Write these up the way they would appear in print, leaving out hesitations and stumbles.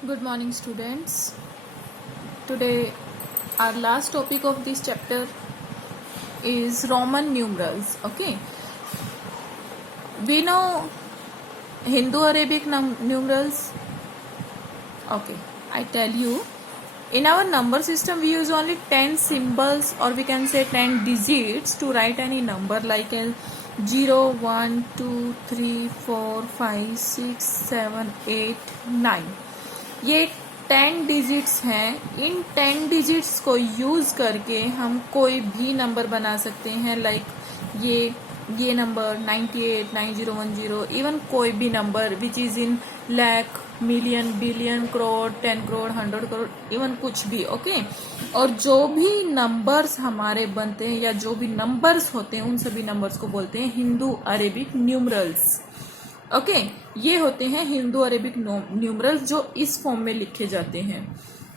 Good morning, students. Today, our last topic of this chapter is Roman numerals. Okay, we know Hindu-Arabic numerals. Okay, I tell you, in our number system, we use only 10 symbols, or we can say 10 digits to write any number like a 0, 1, 2, 3, 4, 5, 6, 7, 8, 9. ये 10 digits हैं। इन 10 digits को use करके हम कोई भी number बना सकते हैं, लाइक ये नंबर 98, 9010, इवन कोई भी number which is in lakh, million, billion, crore, 10 crore, 100 crore, even कुछ भी। ओके, और जो भी नंबर्स हमारे बनते हैं या जो भी नंबर्स होते हैं, उन सभी नंबर्स को बोलते हैं हिंदू अरेबिक न्यूमरल्स। ओके, ये होते हैं हिंदू अरेबिक न्यूमरल्स जो इस फॉर्म में लिखे जाते हैं।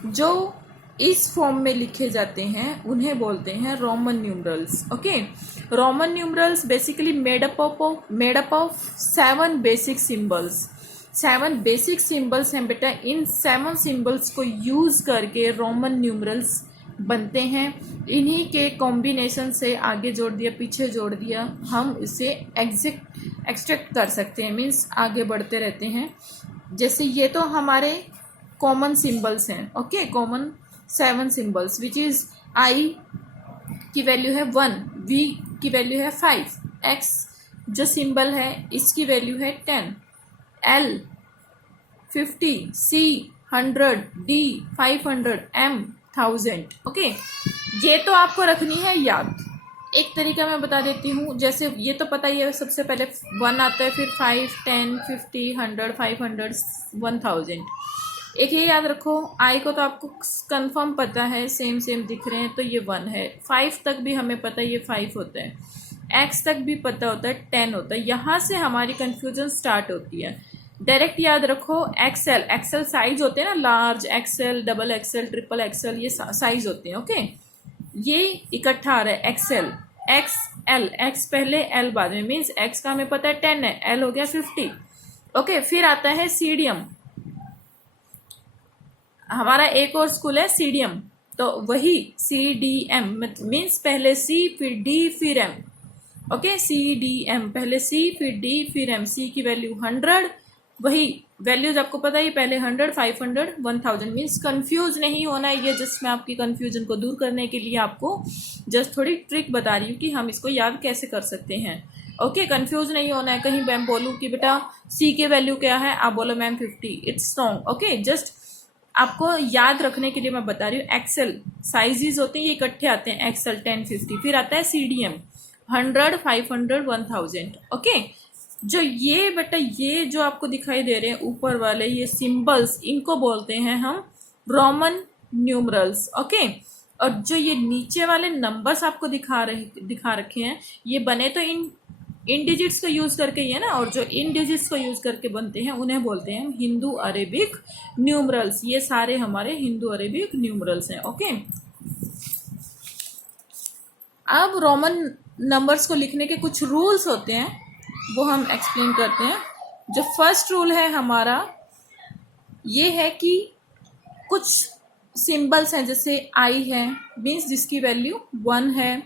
जो इस फॉर्म में लिखे जाते हैं उन्हें बोलते हैं Roman numerals. Okay, Roman numerals basically made up of 7 basic symbols. 7 basic symbols हैं बेटा। इन 7 सिंबल्स को यूज करके रोमन न्यूमरल्स बनते हैं। इन्हीं के कॉम्बिनेशन से आगे जोड़ दिया, पीछे जोड़ दिया, हम इसे एक्सट्रैक्ट कर सकते हैं, मीन्स आगे बढ़ते रहते हैं। जैसे ये तो हमारे कॉमन सिंबल्स हैं। Okay, common 7 symbols which is I की वैल्यू है 1, वी की वैल्यू है 5, एक्स जो सिंबल है इसकी वैल्यू है 10, एल 50, सी 100, डी 500, एम 1000। ओके, ये तो आपको रखनी है याद। एक तरीका मैं बता देती हूँ, जैसे ये तो पता ही है, सबसे पहले 1 आता है, फिर 5, 10, 50, 100, 500, 1000। एक ये याद रखो, आई को तो आपको कंफर्म पता है, सेम दिख रहे हैं तो ये 1 है। 5 तक भी हमें पता है ये 5 होता है। एक्स तक भी पता होता है 10 होता है। यहाँ से हमारी कंफ्यूजन स्टार्ट होती है। डायरेक्ट याद रखो एक्सेल साइज होते हैं ना, large XL, double XL, triple XL, ये साइज होते हैं। ओके, ये इकट्ठा आ रहा है एक्सेल, एक्स एल, एक्स पहले एल बाद में, मीन्स एक्स का हमें पता है 10 है, एल हो गया 50। ओके, फिर आता है सीडीएम। हमारा एक और स्कूल है सीडीएम, तो वही सीडीएम मीन्स पहले सी फिर डी फिर एम। ओके, सीडीएम पहले सी फिर डी फिर एम। सी की वैल्यू 100, वही वैल्यूज आपको पता ही, पहले 100, 500, 1000। मीन्स कंफ्यूज नहीं होना है। ये जस्ट मैं आपकी कंफ्यूजन को दूर करने के लिए आपको जस्ट थोड़ी ट्रिक बता रही हूँ कि हम इसको याद कैसे कर सकते हैं। ओके, कंफ्यूज नहीं होना है। कहीं मैं बोलूँ कि बेटा सी की वैल्यू क्या है, आप बोलो ma'am 50, it's wrong. Okay, just आपको याद रखने के लिए मैं बता रही हूँ। एक्सेल साइजेस होते हैं, ये इकट्ठे आते हैं, एक्सेल 10, 50। फिर आता है सीडीएम 100, 500, 1000। ओके, जो ये बेटा ये जो आपको दिखाई दे रहे हैं ऊपर वाले ये सिंबल्स, इनको बोलते हैं हम रोमन न्यूमरल्स। ओके, और जो ये नीचे वाले नंबर्स आपको दिखा रखे हैं, ये बने तो इन डिजिट्स को यूज करके ही है ना, और जो इन डिजिट्स को यूज करके बनते हैं उन्हें बोलते हैं हिंदू अरेबिक न्यूमरल्स। ये सारे हमारे हिंदू अरेबिक न्यूमरल्स हैं। ओके, अब रोमन नंबर्स को लिखने के कुछ रूल्स होते हैं, वो हम एक्सप्लेन करते हैं। जो फर्स्ट रूल है हमारा ये है कि कुछ सिंबल्स हैं, जैसे आई है मीन्स जिसकी वैल्यू 1 है,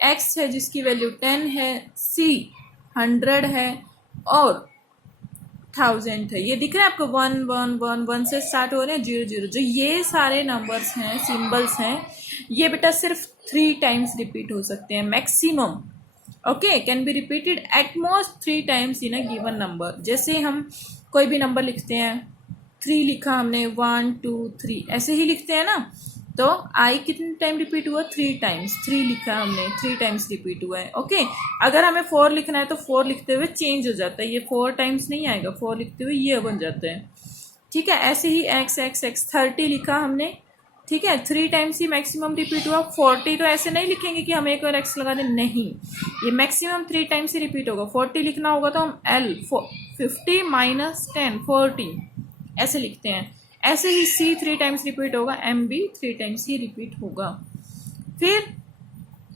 एक्स है जिसकी वैल्यू 10 है, सी 100 है और 1000 है। ये दिख रहा है आपको 1 1 1 1 से स्टार्ट हो रहे हैं, 0 0। जो ये सारे नंबर्स हैं, सिंबल्स हैं, ये बेटा सिर्फ 3 टाइम्स रिपीट हो सकते हैं maximum. Okay, can be repeated at most 3 times in a given number. जैसे हम कोई भी नंबर लिखते हैं, 3 लिखा हमने, 1 2 3 ऐसे ही लिखते हैं ना, तो आई कितने टाइम रिपीट हुआ, 3 टाइम्स। 3 लिखा हमने, 3 टाइम्स रिपीट हुआ है। ओके, अगर हमें 4 लिखना है तो 4 लिखते हुए चेंज हो जाता है, ये 4 टाइम्स नहीं आएगा, 4 लिखते हुए ये बन जाता है। ठीक है, ऐसे ही एक्स एक्स एक्स 30 लिखा हमने, ठीक है, 3 टाइम्स ही मैक्सिमम रिपीट हुआ। 40 तो ऐसे नहीं लिखेंगे कि हम एक और एक्स लगा दें, नहीं, ये मैक्सिमम 3 टाइम्स ही रिपीट होगा। 40 लिखना होगा तो हम एल 50 माइनस 10 40 ऐसे लिखते हैं। ऐसे ही सी 3 टाइम्स रिपीट होगा, एम भी 3 टाइम्स ही रिपीट होगा। फिर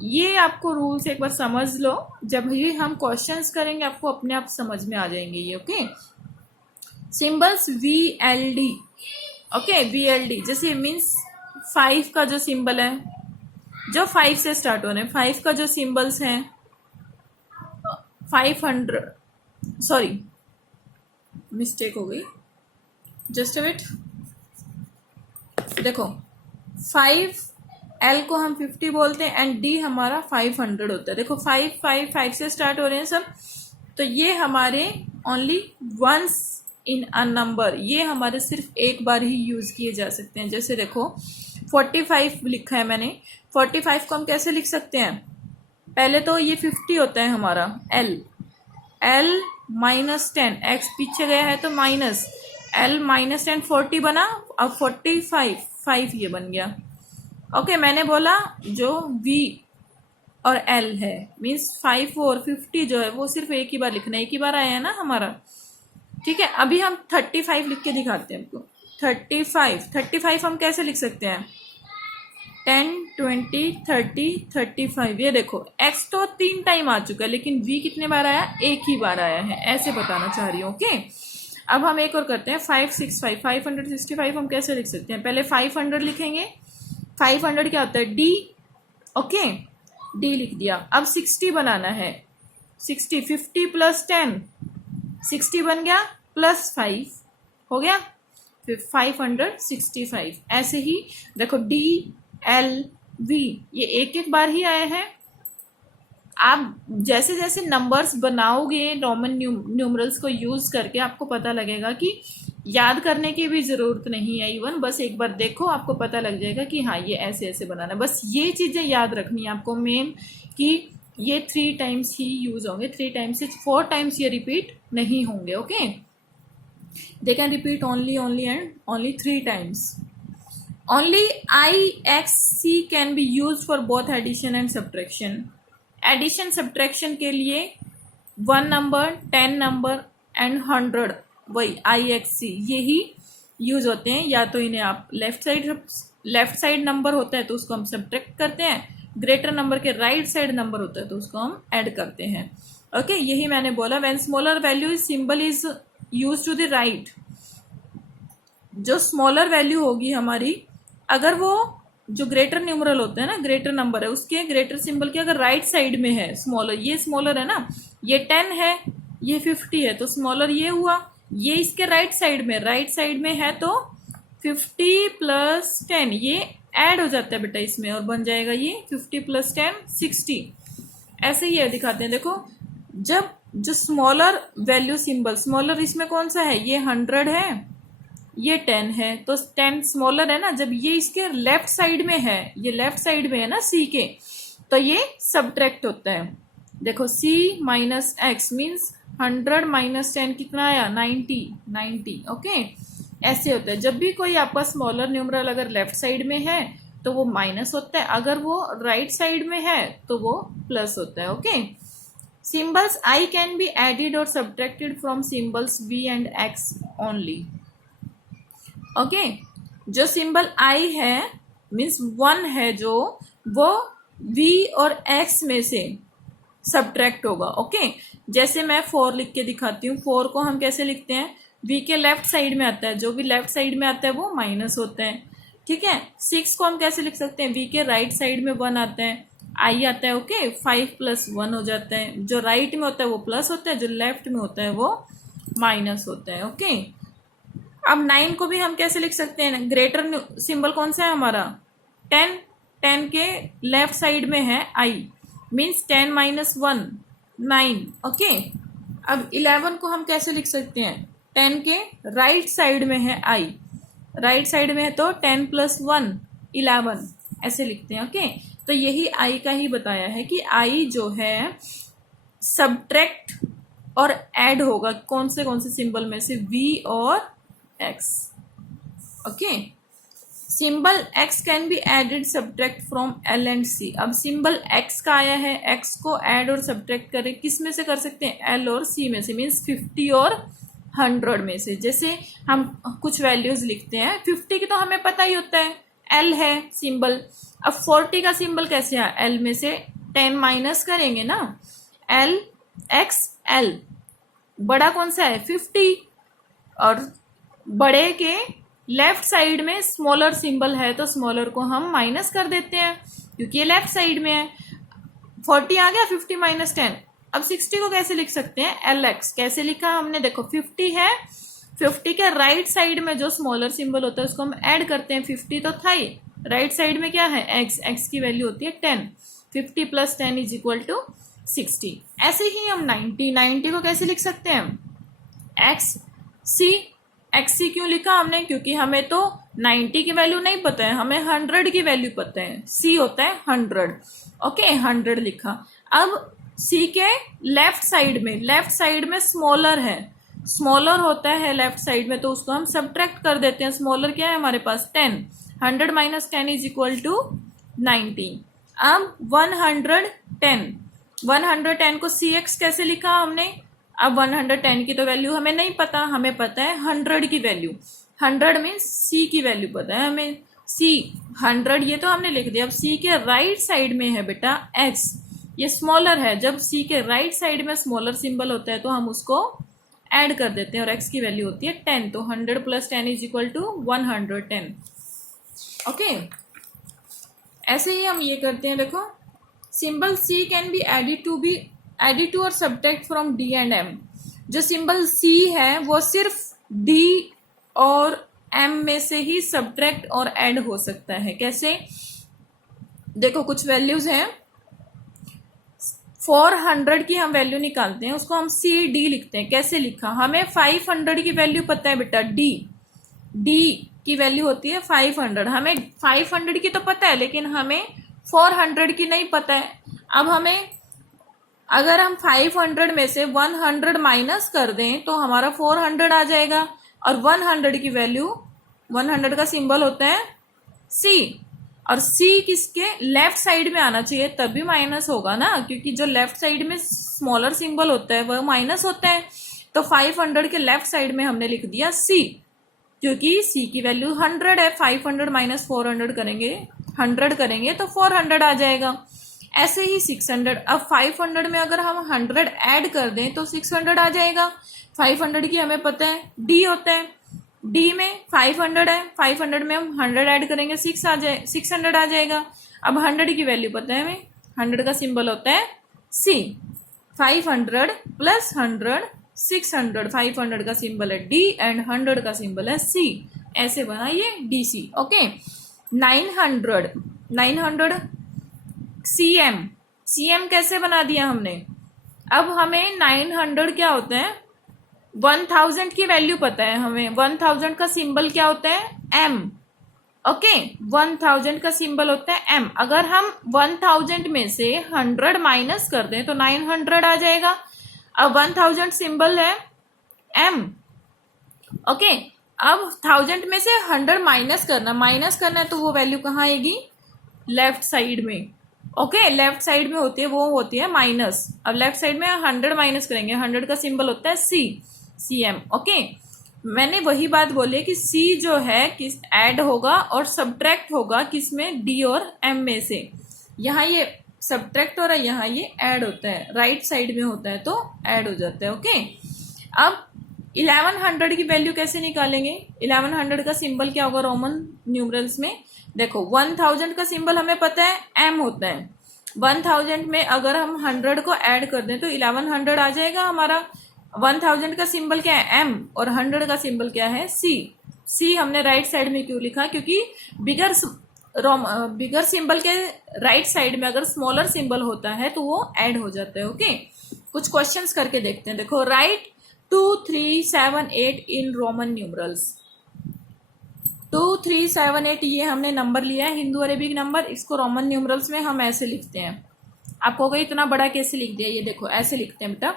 ये आपको रूल्स एक बार समझ लो, जब ये हम क्वेश्चंस करेंगे आपको अपने आप समझ में आ जाएंगे ये। Okay, symbols V L D okay, BLD जैसे मीन्स 5 का जो सिंबल है, जो 5 से स्टार्ट हो रहे हैं, 5 का जो सिंबल्स हैं 500, सॉरी मिस्टेक हो गई, जस्ट अ वेट, देखो 5L को हम 50 बोलते हैं एंड D हमारा 500 होता है। देखो 5 से स्टार्ट हो रहे हैं सब, तो ये हमारे only once in a number, ये हमारे सिर्फ एक बार ही यूज किए जा सकते हैं। जैसे देखो 45 लिखा है मैंने, 45 को हम कैसे लिख सकते हैं, पहले तो ये 50 होता है हमारा L -10, x पीछे गया है तो माइनस L -10 40 बना, अब 45 5 ये बन गया। ओके, मैंने बोला जो V और L है मीन्स 5 और 50 जो है वो सिर्फ एक ही बार लिखना है, एक ही बार आया है ना हमारा। ठीक है, अभी हम 35 लिख के दिखाते हैं आपको। 35 हम कैसे लिख सकते हैं, 10 20 30 35। ये देखो x तो 3 टाइम आ चुका है लेकिन v कितने बार आया, एक ही बार आया है, ऐसे बताना चाह रही हूँ। ओके, अब हम एक और करते हैं 565 565 हम कैसे लिख सकते हैं, पहले 500 लिखेंगे, 500 क्या होता है d, ओके d लिख दिया। अब 60 बनाना है, 60 50 + 10 60 बन गया +5 हो गया, फिर 565। ऐसे ही देखो D L V ये एक एक बार ही आए हैं। आप जैसे जैसे नंबर्स बनाओगे रोमन न्यूमरल्स को यूज करके, आपको पता लगेगा कि याद करने की भी जरूरत नहीं है, इवन बस एक बार देखो आपको पता लग जाएगा कि हाँ ये ऐसे ऐसे बनाना है। बस ये चीजें याद रखनी है आपको मेन, कि ये 3 टाइम्स ही यूज होंगे, 3 टाइम्स से 4 टाइम्स ये रिपीट नहीं होंगे। Okay, they can repeat only and only 3 times. Only IXC can be used for both addition and subtraction. Addition subtraction के लिए 1 नंबर 10 नंबर एंड 100 वही IXC यही यूज होते हैं। या तो इन्हें आप लेफ्ट साइड नंबर होता है तो उसको हम सब्ट्रैक्ट करते हैं, ग्रेटर नंबर के राइट साइड नंबर होता है तो उसको हम ऐड करते हैं। ओके, यही मैंने बोला, when smaller value symbol is use to the right, जो स्मॉलर वैल्यू होगी हमारी, अगर वो जो ग्रेटर न्यूमरल होता है ना, ग्रेटर नंबर है, उसके ग्रेटर सिंबल के अगर राइट साइड में है स्मॉलर, ये स्मॉलर है ना, ये 10 है, ये 50 है, तो स्मॉलर ये हुआ, ये इसके राइट साइड में है तो 50 + 10 ये ऐड हो जाता है बेटा इसमें और बन जाएगा ये 50 + 10 60। ऐसे ही दिखाते हैं, देखो जब जो स्मॉलर वैल्यू सिंबल, स्मॉलर इसमें कौन सा है, ये 100 है, ये 10 है, तो 10 स्मॉलर है ना, जब ये इसके लेफ्ट साइड में है, ये लेफ्ट साइड में है ना C के, तो ये सब्ट्रैक्ट होता है। देखो C - x मीन्स 100 - 10 कितना आया, 90। ओके, ऐसे होता है। जब भी कोई आपका स्मॉलर न्यूमरल अगर लेफ्ट साइड में है तो वो माइनस होता है, अगर वो राइट साइड में है तो वो प्लस होता है। Okay, symbols I can be added or subtracted from symbols V and X only. Okay, जो सिंबल I है मीन्स 1 है, जो वो V और X में से सब्ट्रैक्ट होगा। ओके, जैसे मैं 4 लिख के दिखाती हूँ, 4 को हम कैसे लिखते हैं, V के लेफ्ट साइड में आता है, जो भी लेफ्ट साइड में आता है वो माइनस होता है। ठीक है, 6 को हम कैसे लिख सकते हैं, V के राइट साइड में 1 आता है, I आता है। ओके, 5 + 1 हो जाता है, जो राइट में होता है वो प्लस होता है, जो लेफ्ट में होता है वो माइनस होता है। ओके, अब 9 को भी हम कैसे लिख सकते हैं, ग्रेटर सिंबल कौन सा है हमारा, 10 के लेफ्ट साइड में है I मीन्स 10 - 1 9। ओके, अब 11 को हम कैसे लिख सकते हैं, 10 के राइट साइड में है I, राइट साइड में है तो 10 + 1 11 ऐसे लिखते हैं। ओके, तो यही I का ही बताया है कि I जो है सब्ट्रैक्ट और ऐड होगा कौन से सिंबल में से, V और X। Okay, symbol X can be added subtract from L and C। अब सिंबल X का आया है, X को ऐड और सब्ट्रैक्ट करें किस में से कर सकते हैं, L और C में से, मीन्स 50 और 100 में से। जैसे हम कुछ वैल्यूज लिखते हैं, 50 की तो हमें पता ही होता है, L है सिंबल। अब 40 का सिंबल कैसे है, L में से 10 माइनस करेंगे ना, L X L, बड़ा कौन सा है 50, और बड़े के लेफ्ट साइड में स्मॉलर सिंबल है तो स्मॉलर को हम माइनस कर देते हैं क्योंकि ये लेफ्ट साइड में है। 40 आ गया, 50 माइनस 10। अब 60 को कैसे लिख सकते हैं? LX कैसे लिखा हमने? देखो 50 है, 50 के राइट साइड में जो स्मॉलर सिंबल होता है उसको हम ऐड करते हैं। 50 तो था ही, राइट साइड में क्या है? X की वैल्यू होती है 10। 50 प्लस 10 इज इक्वल टू 60। ऐसे ही हम 90 को कैसे लिख सकते हैं? XC क्यों लिखा हमने? क्योंकि हमें तो 90 की वैल्यू नहीं पता है, हमें 100 की वैल्यू पता है। C होता है 100। ओके, 100 लिखा। अब C के लेफ्ट साइड में स्मॉलर है, स्मॉलर होता है लेफ्ट साइड में, तो उसको हम सब्ट्रैक्ट कर देते हैं। स्मॉलर क्या है हमारे पास? 10। 100 माइनस 10 इज इक्वल टू 90। अब 110 को CX कैसे लिखा हमने? अब 110 की तो वैल्यू हमें नहीं पता, हमें पता है 100 की वैल्यू। 100 में C की वैल्यू पता है हमें। C 100 ये तो हमने लिख दिया। अब C के राइट साइड में है बेटा X, ये स्मॉलर है। जब C के राइट साइड में स्मॉलर सिंबल होता है तो हम उसको ऐड कर देते हैं और X की वैल्यू होती है 10। तो 100 plus 10 is equal to 110। Okay, ऐसे ही हम ये करते हैं। देखो, symbol C can be added to or subtracted from D and M। जो सिंबल C है वो सिर्फ D और M में से ही सब्ट्रैक्ट और ऐड हो सकता है। कैसे? देखो, कुछ वैल्यूज हैं। 400 की हम वैल्यू निकालते हैं, उसको हम CD लिखते हैं। कैसे लिखा? हमें 500 की वैल्यू पता है बेटा, D की वैल्यू होती है 500। हमें 500 की तो पता है लेकिन हमें 400 की नहीं पता है। अब हमें, अगर हम 500 में से 100 माइनस कर दें तो हमारा 400 आ जाएगा। और 100 की वैल्यू, 100 का सिंबल होता है C, और C किसके लेफ्ट साइड में आना चाहिए, तभी माइनस होगा ना, क्योंकि जो लेफ्ट साइड में स्मॉलर सिंबल होता है वह माइनस होता है। तो 500 के लेफ्ट साइड में हमने लिख दिया C, क्योंकि C की वैल्यू 100 है। 500 माइनस 400 करेंगे, 100 करेंगे तो 400 आ जाएगा। ऐसे ही 600। अब 500 में अगर हम 100 ऐड कर दें तो 600 आ जाएगा। 500 की हमें पता है D होता है, D में 500 है, 500 में हम 100 ऐड करेंगे 600 आ जाएगा। अब 100 की वैल्यू पता है हमें, 100 का सिंबल होता है C। 500 प्लस 100 600, 500 का सिंबल है D एंड 100 का सिंबल है C। ऐसे बना ये DC। ओके, 900 CM कैसे बना दिया हमने? अब हमें 900 क्या होता है? 1000 की वैल्यू पता है हमें। 1000 का सिंबल क्या होता है? M। ओके, 1000 का सिंबल होता है M। अगर हम 1000 में से 100 माइनस कर दें तो 900 आ जाएगा। अब 1000 सिंबल है M। ओके, अब 1000 में से 100 माइनस करना है तो वो वैल्यू कहाँ आएगी? लेफ्ट साइड में। ओके, लेफ्ट साइड में होती है, वो होती है माइनस। अब लेफ्ट साइड में 100 माइनस करेंगे, 100 का सिंबल होता है CM। ओके, मैंने वही बात बोली है कि C जो है किस ऐड होगा और सब्ट्रैक्ट होगा किसमें? D और M में से। यहाँ ये सब्ट्रैक्ट हो रहा है, यहाँ ये ऐड होता है, राइट साइड में होता है तो ऐड हो जाता है। ओके, अब 1100 की वैल्यू कैसे निकालेंगे? 1100 का सिंबल क्या होगा रोमन न्यूमरल्स में? देखो, 1000 का सिंबल हमें पता है M होता है। 1000 में अगर हम 100 को ऐड कर दें तो 1100 आ जाएगा हमारा। 1000 का सिंबल क्या है? M, और 100 का सिंबल क्या है? C हमने राइट साइड में क्यों लिखा? क्योंकि बिगर सिंबल के राइट साइड में अगर स्मॉलर सिंबल होता है तो वो ऐड हो जाता है। ओके, कुछ क्वेश्चंस करके देखते हैं। देखो, राइट 2, 3, 7, 8 इन रोमन न्यूमरल्स। 2, 3, 7, 8 ये हमने नंबर लिया है, हिंदू अरेबिक नंबर। इसको रोमन न्यूमरल्स में हम ऐसे लिखते हैं। आपको कोई इतना बड़ा कैसे लिख दिया? ये देखो, ऐसे लिखते हैं बेटा,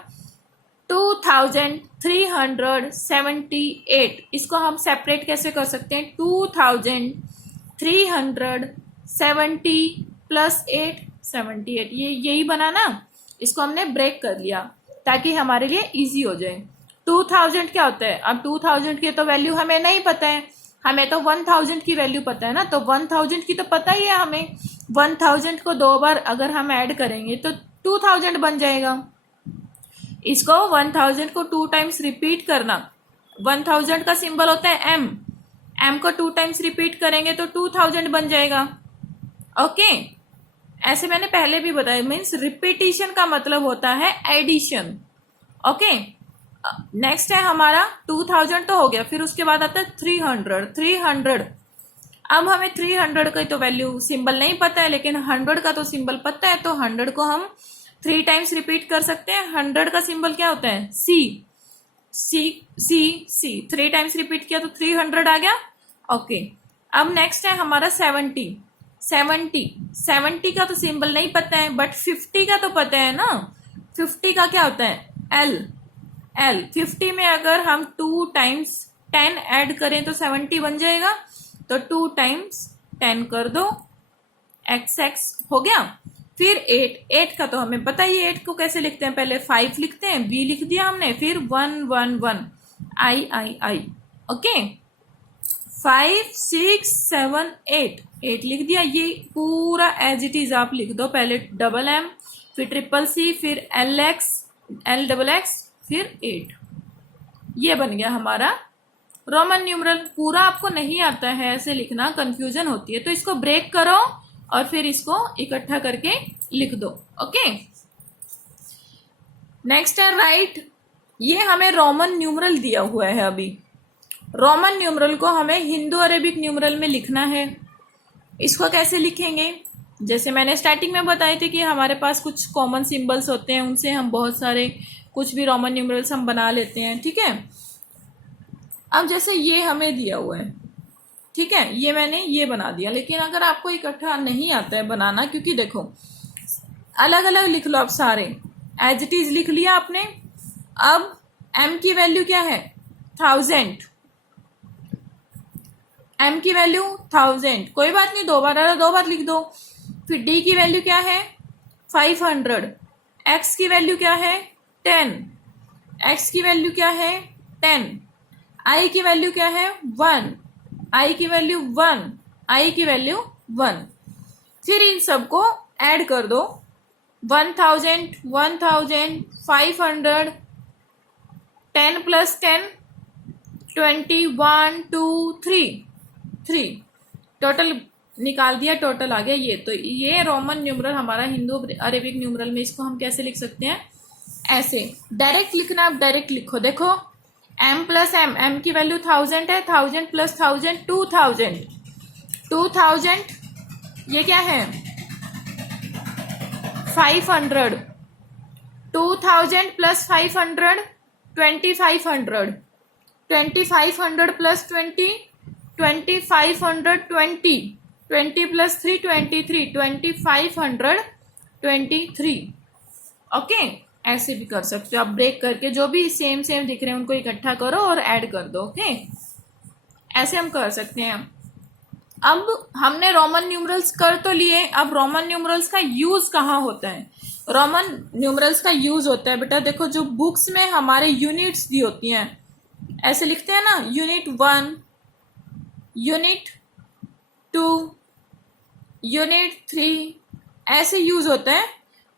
2378। इसको हम सेपरेट कैसे कर सकते हैं? 2370 प्लस 8 78, ये यही बना ना। इसको हमने ब्रेक कर लिया ताकि हमारे लिए इजी हो जाए। 2000 क्या होता है? अब 2000 की तो वैल्यू हमें नहीं पता है, हमें तो 1000 की वैल्यू पता है ना। तो 1000 की तो पता ही है हमें। 1000 को 2 बार अगर हम ऐड करेंगे तो 2000 बन जाएगा। इसको 1000 को 2 टाइम्स रिपीट करना। 1000 का सिंबल होता है M। m को 2 टाइम्स रिपीट करेंगे तो 2000 बन जाएगा। ओके, ऐसे मैंने पहले भी बताया, मीन्स रिपीटिशन का मतलब होता है एडिशन। ओके, नेक्स्ट है हमारा 2000 तो हो गया, फिर उसके बाद आता है 300। अब हमें 300 का तो वैल्यू सिंबल नहीं पता है, लेकिन 100 का तो सिंबल पता है, तो 100 को हम 3 टाइम्स रिपीट कर सकते हैं। 100 का सिंबल क्या होता है? सी। सी सी सी 3 टाइम्स रिपीट किया तो 300 आ गया। ओके, अब नेक्स्ट है हमारा 70 का तो सिंबल नहीं पता है, बट 50 का तो पता है ना। 50 का क्या होता है? एल। 50 में अगर हम 2 टाइम्स 10 ऐड करें तो 70 बन जाएगा, तो 2 टाइम्स 10 कर दो, XX हो गया। फिर 8 का तो हमें पता ही है, 8 को कैसे लिखते हैं, पहले 5 लिखते हैं, B लिख दिया हमने, फिर 1 1 1 I। ओके, 5 6 7 8 लिख दिया। ये पूरा एज इट इज आप लिख दो, पहले MM, फिर CCC, फिर LXX, फिर 8। ये बन गया हमारा रोमन न्यूमरल। पूरा आपको नहीं आता है ऐसे लिखना, कंफ्यूजन होती है, तो इसको ब्रेक करो और फिर इसको इकट्ठा करके लिख दो। ओके, नेक्स्ट है राइट। ये हमें रोमन न्यूमरल दिया हुआ है। अभी रोमन न्यूमरल को हमें हिंदू अरेबिक न्यूमरल में लिखना है। इसको कैसे लिखेंगे? जैसे मैंने स्टार्टिंग में बताए थे कि हमारे पास कुछ कॉमन सिंबल्स होते हैं, उनसे हम बहुत सारे कुछ भी रोमन न्यूमरल्स हम बना लेते हैं। ठीक है, अब जैसे ये हमें दिया हुआ है, ठीक है, ये मैंने ये बना दिया, लेकिन अगर आपको इकट्ठा नहीं आता है बनाना, क्योंकि देखो अलग अलग लिख लो आप, सारे एज इट इज लिख लिया आपने। अब m की वैल्यू क्या है? 1000। m की वैल्यू 1000, कोई बात नहीं, 2 बार लिख दो। फिर d की वैल्यू क्या है? 500। x की वैल्यू क्या है? 10। x की वैल्यू क्या है? 10। i की वैल्यू क्या है? 1। i की वैल्यू 1। i की वैल्यू 1। फिर इन सबको ऐड कर दो। 1000 1000 500, 10 + 10 20 1 2 3 टोटल निकाल दिया, टोटल आ गया ये। तो ये रोमन न्यूमरल हमारा हिंदू अरेबिक न्यूमरल में इसको हम कैसे लिख सकते हैं? ऐसे डायरेक्ट लिखना। आप डायरेक्ट लिखो, देखो m + m की वैल्यू 1000 है, 1000 + 1000 2000, ये क्या है? 500। 2000 + 500 2500, 2500 + 20 2520, 20 + 3 23, 2523। ओके, ऐसे भी कर सकते हो आप, ब्रेक करके जो भी सेम दिख रहे हैं उनको इकट्ठा करो और ऐड कर दो। ओके, ऐसे हम कर सकते हैं। अब हमने रोमन न्यूमरल्स कर तो लिए, अब रोमन न्यूमरल्स का यूज कहाँ होता है? रोमन न्यूमरल्स का यूज होता है बेटा, देखो जो बुक्स में हमारे यूनिट्स दी होती हैं, ऐसे लिखते हैं ना, यूनिट 1, यूनिट 2, यूनिट 3, ऐसे यूज होता है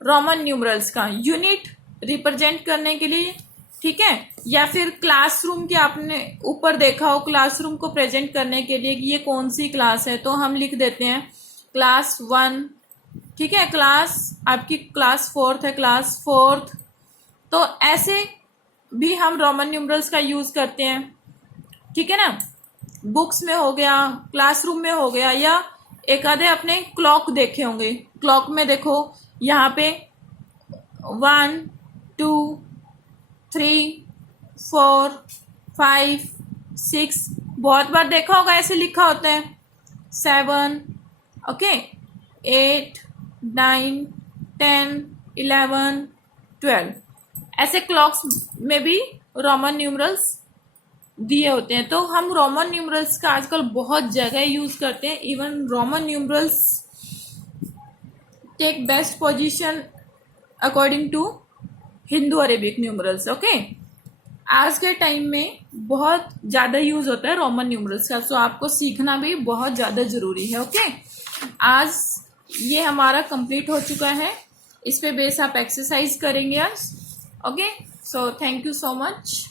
रोमन न्यूमरल्स का, यूनिट रिप्रेजेंट करने के लिए। ठीक है, या फिर क्लासरूम के आपने ऊपर देखा हो, क्लासरूम को प्रेजेंट करने के लिए कि ये कौन सी क्लास है, तो हम लिख देते हैं क्लास 1। ठीक है, क्लास आपकी क्लास 4th है, क्लास 4th। तो ऐसे भी हम रोमन न्यूमरल्स का यूज करते हैं। ठीक है ना, बुक्स में हो गया, क्लासरूम में हो गया, या एक आधे अपने क्लॉक देखे होंगे, क्लॉक में देखो यहाँ पे 1 2 3 4 5 6, बहुत बार देखा होगा ऐसे लिखा होता है, 7, ओके, 8 9 10 11 12, ऐसे क्लॉक्स में भी रोमन न्यूमरल्स दिए होते हैं। तो हम रोमन न्यूमरल्स का आजकल बहुत जगह यूज करते हैं। Even Roman numerals take best position according to Hindu Arabic numerals. Okay, आज के टाइम में बहुत ज़्यादा यूज होता है रोमन न्यूमरल्स का, तो आपको सीखना भी बहुत ज़्यादा ज़रूरी है। ओके, आज ये हमारा कंप्लीट हो चुका है, इस पे बेस आप एक्सरसाइज करेंगे आज। Okay, so thank you so much.